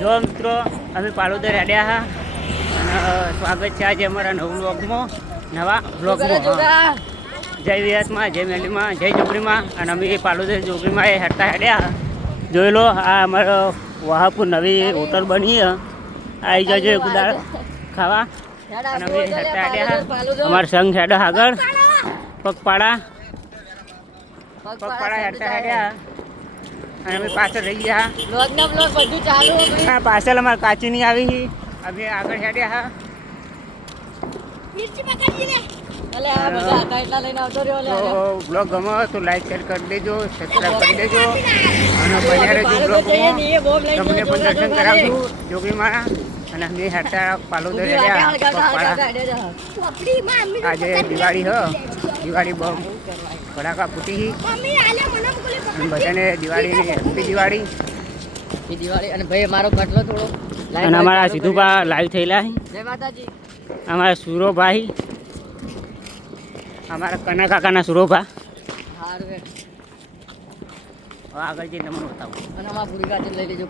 જો મિત્રો અમે પાલોદર હેડ્યા હા અને સ્વાગત છે આજે અમારા નવા બ્લોગમાં જય વિરાસમાં, જય મેલીમાં, જય જોગડીમાં. અને અમે પાલોદર જોગડીમાં એ હેડ્યા જોઈ લો. આ અમારો વહાપુર નવી હોટલ બની આવી જજો એક ઉદાર ખાવા. અને અમે હેડ્યા અમારા સંઘ હેડો આગળ પગપાળા હેડ્યા અને અમે પાછળ રહી ગયા. હા, પાછળ અમારે કાચી નહીં આવી. અમે આગળ હેડ્યા હા. બ્લોગ ગમો તો લાઈક શેર કરી દેજો, સબસ્ક્રાઈબ કરી દેજો અને બન્યા રહેજો બ્લોગમાં. તમને પણ દર્શન કરાવશું જોગીમાં. અને અમે હેડતા પાલોદર હેડ્યા. આજે દિવાળી દિવાળી બહુ ફટાકા ફૂટી બધાને દિવાળીની હેપી દિવાળી. અને ભાઈ મારો કટલો થોડો અને અમારા સીધુભા લાઈવ થયેલા જય માતાજી. અમારા સુરોભાઈ, અમારા કના કાકાના સુરોભા હારું આગળ જઈને તમને બતાવું. અને અમારા પૂરી કાચી લઈ લેજો.